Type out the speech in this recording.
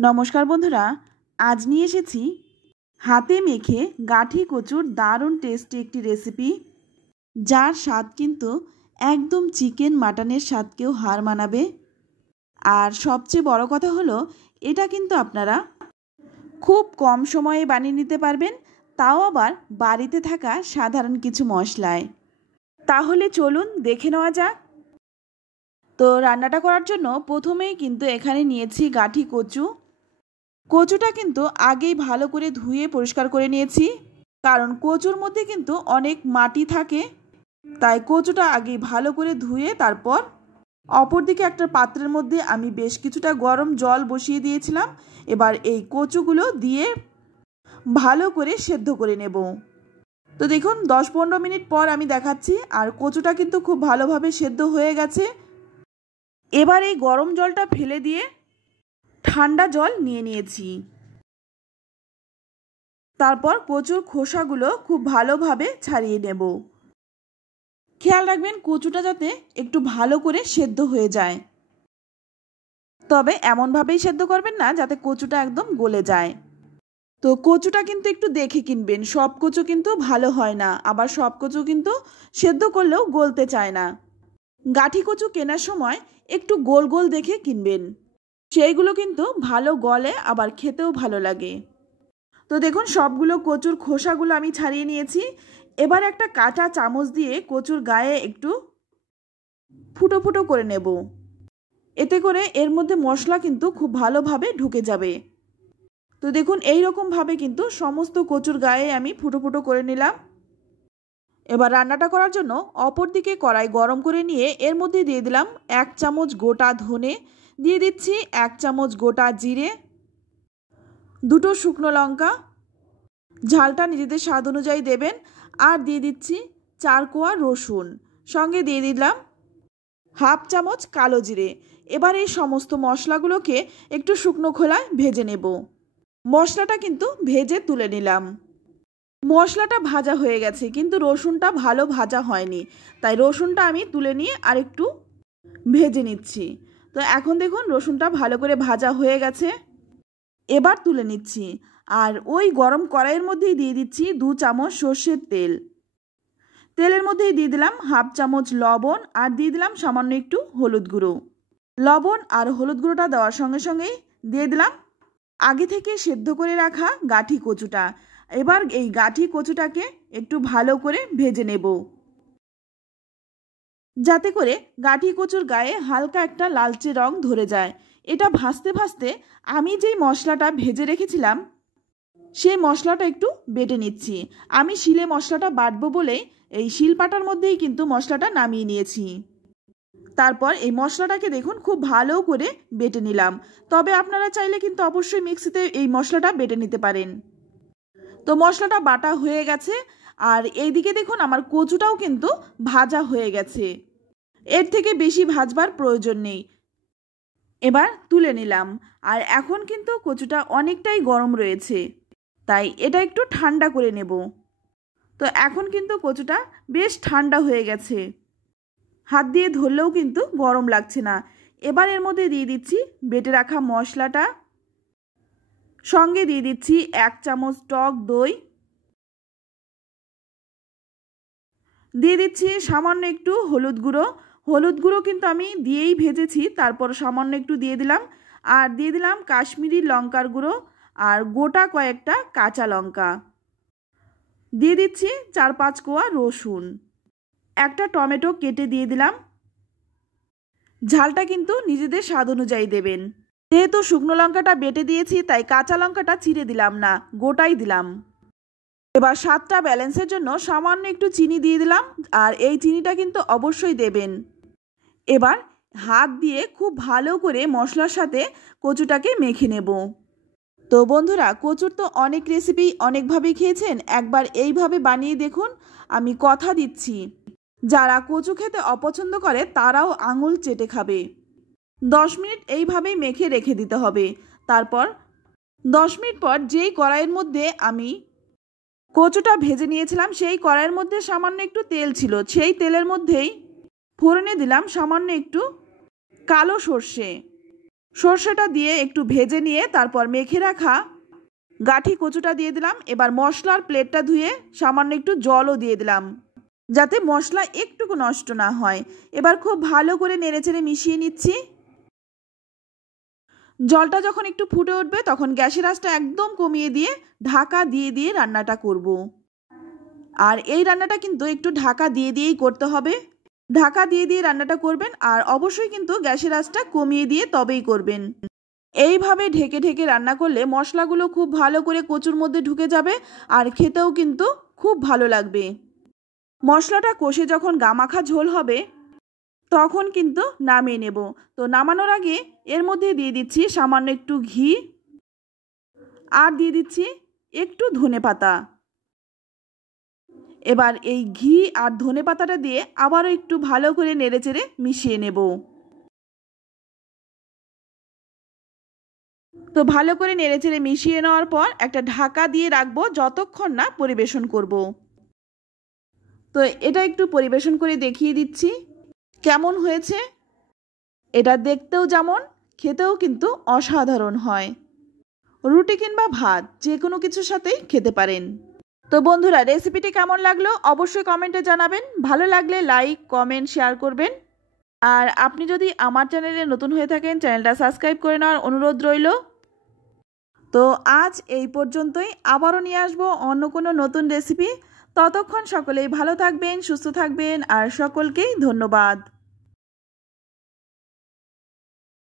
নমস্কার বন্ধুরা, আজ নিয়ে এসেছি হাতে মেখে গাঠি কচুর দারুণ টেস্টি একটি রেসিপি, যার স্বাদ কিন্তু একদম চিকেন মাটনের স্বাদকেও হার মানাবে। আর সবচেয়ে বড় কথা হলো, এটা কিন্তু আপনারা খুব কম সময়ে বানিয়ে নিতে পারবেন, তাও আবার বাড়িতে থাকা সাধারণ কিছু মশলায়। তাহলে চলুন দেখে নেওয়া যাক। তো রান্নাটা করার জন্য প্রথমেই কিন্তু এখানে নিয়েছি গাঠি কচু। কচুটা কিন্তু আগেই ভালো করে ধুয়ে পরিষ্কার করে নিয়েছি, কারণ কচুর মধ্যে কিন্তু অনেক মাটি থাকে, তাই কচুটা আগেই ভালো করে ধুয়ে তারপর অপরদিকে একটা পাত্রের মধ্যে আমি বেশ কিছুটা গরম জল বসিয়ে দিয়েছিলাম। এবার এই কচুগুলো দিয়ে ভালো করে সেদ্ধ করে নেব। তো দেখুন 10-15 মিনিট পর আমি দেখাচ্ছি, আর কচুটা কিন্তু খুব ভালোভাবে সেদ্ধ হয়ে গেছে। এবার এই গরম জলটা ফেলে দিয়ে ঠান্ডা জল নিয়ে নিয়েছি। তারপর কচুর খোসাগুলো খুব ভালোভাবে ছাড়িয়ে নেব। খেয়াল রাখবেন কচুটা যাতে একটু ভালো করে সেদ্ধ হয়ে যায়, তবে এমনভাবেই সেদ্ধ করবেন না যাতে কচুটা একদম গলে যায়। তো কচুটা কিন্তু একটু দেখে কিনবেন, সব কচু কিন্তু ভালো হয় না, আবার সব কচু কিন্তু সেদ্ধ করলেও গলতে চায় না। গাঠি কচু কেনার সময় একটু গোল গোল দেখে কিনবেন, সেইগুলো কিন্তু ভালো গলে, আবার খেতেও ভালো লাগে। তো দেখুন সবগুলো কচুর খোসাগুলো আমি ছাড়িয়ে নিয়েছি। এবার একটা কাঁচা চামচ দিয়ে কচুর গায়ে একটু ফুটো ফুটো করে নেব, এতে করে এর মধ্যে মশলা কিন্তু খুব ভালোভাবে ঢুকে যাবে। তো দেখুন এই রকমভাবে কিন্তু সমস্ত কচুর গায়ে আমি ফুটো ফুটো করে নিলাম। এবার রান্নাটা করার জন্য অপর দিকে কড়াই গরম করে নিয়ে এর মধ্যে দিয়ে দিলাম 1 চামচ গোটা ধনে, দিয়ে দিচ্ছি 1 চামচ গোটা জিরে, 2টো শুকনো লঙ্কা, ঝালটা নিজেদের স্বাদ অনুযায়ী দেবেন, আর দিয়ে দিচ্ছি 4 কোয়া রসুন, সঙ্গে দিয়ে দিলাম 1/2 চামচ কালো জিরে। এবার এই সমস্ত মশলাগুলোকে একটু শুকনো খোলায় ভেজে নেব। মশলাটা কিন্তু ভেজে তুলে নিলাম। মশলাটা ভাজা হয়ে গেছে, কিন্তু রসুনটা ভালো ভাজা হয়নি, তাই রসুনটা আমি তুলে নিয়ে আর একটু ভেজে নিচ্ছি। তো এখন দেখুন রসুনটা ভালো করে ভাজা হয়ে গেছে, এবার তুলে নিচ্ছি। আর ওই গরম কড়াইয়ের মধ্যেই দিয়ে দিচ্ছি 2 চামচ সর্ষের তেল। তেলের মধ্যেই দিয়ে দিলাম 1/2 চামচ লবণ, আর দিয়ে দিলাম সামান্য একটু হলুদ গুঁড়ো। লবণ আর হলুদ গুঁড়োটা দেওয়ার সঙ্গে সঙ্গেই দিয়ে দিলাম আগে থেকে সেদ্ধ করে রাখা গাঠি কচুটা। এবার এই গাঠি কচুটাকে একটু ভালো করে ভেজে নেব, যাতে করে গাঠি কচুর গায়ে হালকা একটা লালচে রং ধরে যায়। এটা ভাজতে ভাজতে আমি যেই মশলাটা ভেজে রেখেছিলাম সেই মশলাটা একটু বেটে নিচ্ছি। আমি শিলে মশলাটা বাটবো বলেই এই শিলপাটার মধ্যেই কিন্তু মশলাটা নামিয়ে নিয়েছি। তারপর এই মশলাটাকে দেখুন খুব ভালো করে বেটে নিলাম, তবে আপনারা চাইলে কিন্তু অবশ্যই মিক্সিতে এই মশলাটা বেটে নিতে পারেন। তো মশলাটা বাটা হয়ে গেছে, আর এইদিকে দেখুন আমার কচুটাও কিন্তু ভাজা হয়ে গেছে, এর থেকে বেশি ভাজবার প্রয়োজন নেই। এবার তুলে নিলাম, আর এখন কিন্তু কচুটা অনেকটাই গরম রয়েছে, তাই এটা একটু ঠান্ডা করে নেব। তো এখন কিন্তু কচুটা বেশ ঠান্ডা হয়ে গেছে, হাত দিয়ে ধরলেও কিন্তু গরম লাগছে না। এবার এর মধ্যে দিয়ে দিচ্ছি বেটে রাখা মশলাটা, সঙ্গে দিয়ে দিচ্ছি 1 চামচ টক দই, দিয়ে দিচ্ছি সামান্য একটু হলুদ গুঁড়ো। হলুদ গুঁড়ো কিন্তু আমি দিয়েই ভেজেছি, তারপর সামান্য একটু দিয়ে দিলাম, আর দিয়ে দিলাম কাশ্মীরি লঙ্কার গুঁড়ো, আর গোটা কয়েকটা কাঁচা লঙ্কা, দিয়ে দিচ্ছি 4-5 কোয়া রসুন, একটা টমেটো কেটে দিয়ে দিলাম। ঝালটা কিন্তু নিজেদের স্বাদ অনুযায়ী দেবেন। যেহেতু শুকনো লঙ্কাটা বেটে দিয়েছি, তাই কাঁচা লঙ্কাটা চিড়ে দিলাম না, গোটাই দিলাম। এবার স্বাদটা ব্যালেন্সের জন্য সামান্য একটু চিনি দিয়ে দিলাম, আর এই চিনিটা কিন্তু অবশ্যই দেবেন। এবার হাত দিয়ে খুব ভালো করে মশলার সাথে কচুটাকে মেখে নেব। তো বন্ধুরা, কচুর তো অনেক রেসিপি অনেকভাবেই খেয়েছেন, একবার এইভাবে বানিয়ে দেখুন। আমি কথা দিচ্ছি, যারা কচু খেতে অপছন্দ করে তারাও আঙুল চেটে খাবে। 10 মিনিট এইভাবেই মেখে রেখে দিতে হবে। তারপর 10 মিনিট পর যেই কড়াইয়ের মধ্যে আমি কচুটা ভেজে নিয়েছিলাম সেই কড়াইয়ের মধ্যে সামান্য একটু তেল ছিল, সেই তেলের মধ্যেই ফোড়নে দিলাম সামান্য একটু কালো সর্ষে, সর্ষেটা দিয়ে একটু ভেজে নিয়ে তারপর মেখে রাখা গাঠি কচুটা দিয়ে দিলাম। এবার মশলার প্লেটটা ধুয়ে সামান্য একটু জলও দিয়ে দিলাম, যাতে মশলা একটুকু নষ্ট না হয়। এবার খুব ভালো করে নেড়েচেড়ে মিশিয়ে নিচ্ছি। জলটা যখন একটু ফুটে উঠবে তখন গ্যাসের আঁচটা একদম কমিয়ে দিয়ে ঢাকা দিয়ে দিয়ে রান্নাটা করব। আর এই রান্নাটা কিন্তু একটু ঢাকা দিয়ে দিয়েই করতে হবে। ঢাকা দিয়ে দিয়ে রান্নাটা করবেন, আর অবশ্যই কিন্তু গ্যাসের আঁচটা কমিয়ে দিয়ে তবেই করবেন। এইভাবে ঢেকে ঢেকে রান্না করলে মশলাগুলো খুব ভালো করে কচুর মধ্যে ঢুকে যাবে, আর খেতেও কিন্তু খুব ভালো লাগবে। মশলাটা কষে যখন গামাখা ঝোল হবে তখন কিন্তু নামিয়ে নেব। তো নামানোর আগে এর মধ্যে দিয়ে দিচ্ছি সামান্য একটু ঘি, আর দিয়ে দিচ্ছি একটু ধনেপাতা। এবার এই ঘি আর ধনেপাতাটা দিয়ে আবারও একটু ভালো করে নেড়েচেড়ে মিশিয়ে নেব। তো ভালো করে নেড়েচেড়ে মিশিয়ে নেওয়ার পর একটা ঢাকা দিয়ে রাখবো যতক্ষণ না পরিবেশন করব। তো এটা একটু পরিবেশন করে দেখিয়ে দিচ্ছি কেমন হয়েছে। এটা দেখতেও যেমন, খেতেও কিন্তু অসাধারণ হয়। রুটি কিংবা ভাত যে কোনো কিছুর সাথেই খেতে পারেন। তো বন্ধুরা, রেসিপিটি কেমন লাগলো অবশ্যই কমেন্টে জানাবেন। ভালো লাগলে লাইক, কমেন্ট, শেয়ার করবেন। আর আপনি যদি আমার চ্যানেলে নতুন হয়ে থাকেন, চ্যানেলটা সাবস্ক্রাইব করে নেওয়ার অনুরোধ রইল। তো আজ এই পর্যন্তই। আবারও নিয়ে আসবো অন্য কোনো নতুন রেসিপি। ততক্ষণ সকলেই ভালো থাকবেন, সুস্থ থাকবেন, আর সকলকেই ধন্যবাদ।